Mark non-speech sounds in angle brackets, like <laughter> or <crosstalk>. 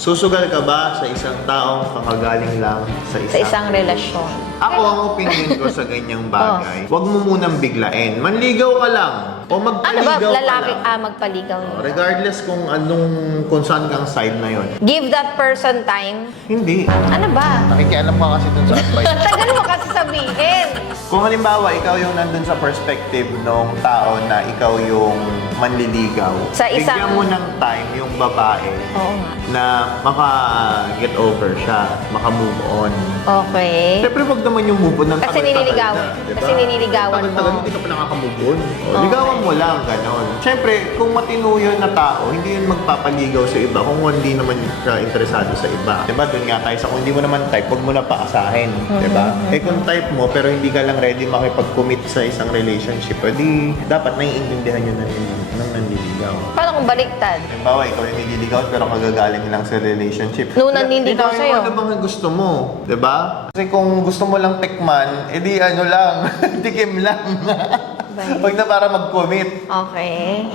Susugal ka ba sa isang taong kakagaling lang sa isang, Sa isang relasyon. Ako ang opinion ko sa ganyang <laughs> bagay. Huwag mo munang biglain. Manligaw ka lang. O Ano ba? magpaligaw Lalaki, ka lang. ah, magpaligaw O, niya. Regardless kung anong, kung saan kang side na yon. Give that person time. Hindi. Ano ba? Nakikialam ka kasi dun sa <laughs> advice. Tagal mo kasi sabihin. Kung halimbawa, ikaw yung nandun sa perspective ng tao na ikaw yung manliligaw, Sa isang- bigyan mo ng time yung babae Oo nga. na maka-get over siya, maka-move on. Okay. Siyempre, wag naman yung move on ng Kasi tagal-tagal nililigawan. na, di ba? Kasi nililigawan Tagal-tagal, mo. hindi ka pa nakaka-move on. O, Okay. Ligawan mo lang, ganon. Siyempre, kung matino yun na tao, hindi yun magpapaligaw sa iba kung hindi naman ka interesado sa iba. Diba? Doon nga tayo sa kung hindi mo naman type, huwag mo na paasahin. Diba? Eh kung type mo, pero hindi ka lang ready makipag-commit sa isang relationship, edi dapat naiintindihan yun. Paano kung baliktad? Halimbawa, ikaw yung nililigaw pero kagagaling lang sa relationship. Nung nanliligaw Ikaw, sa'yo. Ano bang gusto mo? 'Di ba? Kasi kung gusto mo lang tikman, edi ano lang, <laughs> tikim lang. Huwag na para mag-commit. Okay.